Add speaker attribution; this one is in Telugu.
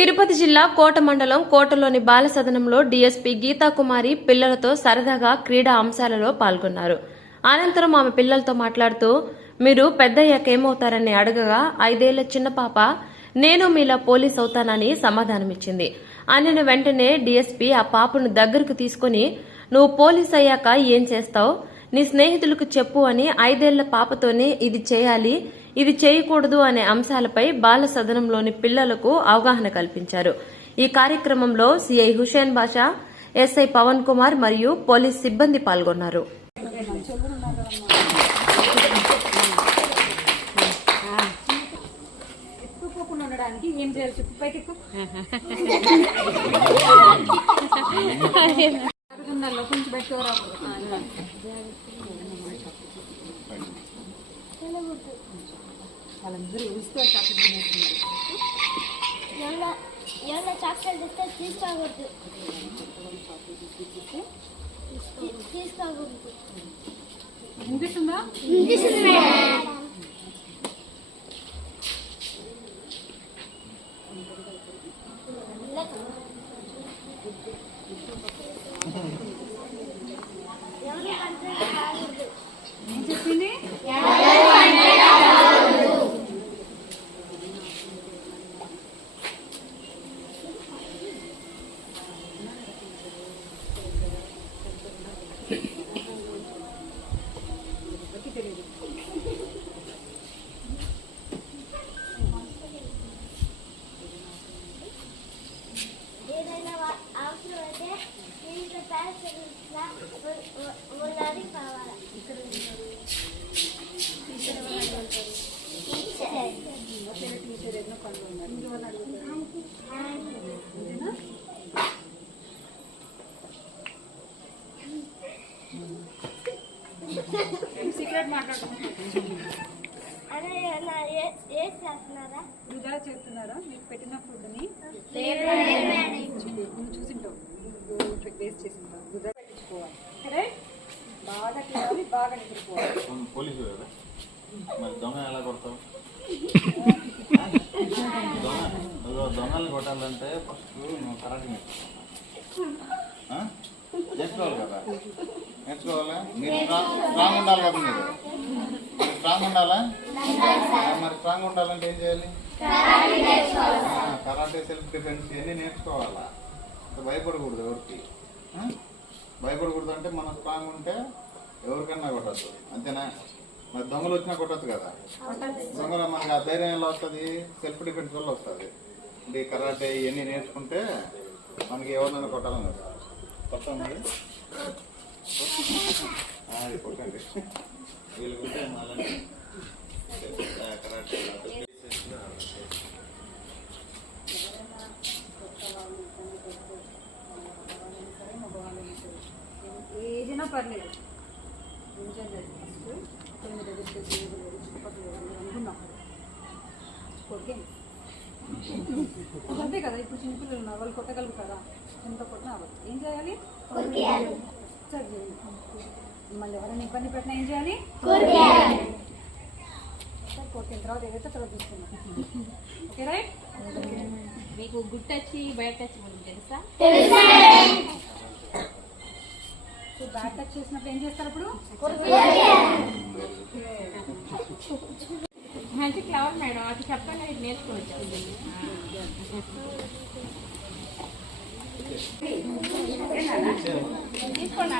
Speaker 1: తిరుపతి జిల్లా కోట మండలం కోటలోని బాల సదనంలో డీఎస్పీ గీతాకుమారి పిల్లలతో సరదాగా క్రీడా అంశాలలో పాల్గొన్నారు. అనంతరం ఆమె పిల్లలతో మాట్లాడుతూ మీరు పెద్దయ్యాక ఏమవుతారని అడగగా ఐదేళ్ళ చిన్న పాప నేను మీలా పోలీస్ అవుతానని సమాధానమిచ్చింది. ఆయన వెంటనే డీఎస్పీ ఆ పాపను దగ్గరకు తీసుకుని నువ్వు పోలీస్ అయ్యాక ఏం చేస్తావు? నీ స్నేహితులకు చెప్పు అని ఐదేళ్ళ పాపతోనే ఇది చేయాలి ఇది చేయకూడదు అనే అంశాలపై బాల సదనంలోని పిల్లలకు అవగాహన కల్పించారు. ఈ కార్యక్రమంలో సిఐ హుషేన్ బాషా ఎస్ఐ పవన్ కుమార్ మరియు పోలీస్ సిబ్బంది పాల్గొన్నారు.
Speaker 2: ఏం చేయాలి? అరుగుందల్లో కొంచెం పెట్టుకోరా వాళ్ళందరూ తినేస్తున్నారు.
Speaker 3: ఎవరో చాక్లెట్ ఇస్తే తీసుకోకూడదు. తీసుకోకూడదు.
Speaker 2: వినిపిస్తుందా?
Speaker 3: ఎవరు
Speaker 2: సీక్రెట్ మాట్లాడుకుంటున్నాం
Speaker 3: ఏ- చేస్తున్నారా
Speaker 2: వృధా చేస్తున్నారా మీకు పెట్టిన ఫుడ్ని నువ్వు చూసింటావు వేస్ట్ చేసింటావు
Speaker 4: పోలీసు కదా? మరి దొంగ ఎలా కొడతావు? దొంగ దొంగలు కొట్టాలంటే ఫస్ట్ నువ్వు కరాటే నేర్చుకోవాలి. నేర్చుకోవాలి కదా? నేర్చుకోవాలా? మీరు స్ట్రాంగ్ స్ట్రాంగ్ ఉండాలి కదా మీరు? మీరు స్ట్రాంగ్ ఉండాలా? ఆ, మరి స్ట్రాంగ్ ఉండాలంటే ఏం చేయాలి? కరాటే సెల్ఫ్ డిఫెన్స్ ఇవన్నీ నేర్చుకోవాలా? భయపడకూడదు ఎవరికి. భయపడకూడదు అంటే మనం స్ట్రాంగ్ ఉంటే ఎవరికన్నా కొట్టద్దు అంతేనా? మరి దొంగలు వచ్చినా కొట్టద్దు కదా. దొంగలు మనకి ఆ ధైర్యం ఎలా వస్తుంది సెల్ఫ్ డిఫెన్స్ వల్ల వస్తుంది. ఇది కరాటే ఇవన్నీ నేర్చుకుంటే మనకి ఎవరినైనా కొట్టాలని వస్తుంది ఇది కొట్టండి. వీళ్ళు కొట్టే మళ్ళీ కరాటే
Speaker 2: ఏదైనా పర్లేదు. ఎంజాయ్ ఫస్ట్ చుట్టుపక్కల అనుకున్నాం ఓకే అంతే కదా ఇప్పుడు చిన్నపిల్లలు ఉన్నారు వాళ్ళు కొట్టగలుగుతారా ఎంత కొట్టినా అవ్వదు ఏం చేయాలి. మళ్ళీ ఎవరైనా ఇబ్బంది పెట్టినా ఏం చేయాలి సరే, కొట్టిన తర్వాత ఏదైతే తర్వాత చూసుకున్నాం ఓకే రైట్
Speaker 5: మీకు గుడ్ టచ్ బయట టచ్ గురించి తెలుసా
Speaker 2: బ్యాక్ టచ్ చేసినప్పుడు ఏం చేస్తారు అప్పుడు?
Speaker 5: మంచి క్లవర్ మేడం అది చెప్పండి ఇది నేర్చుకోవచ్చు. తీసుకోండి.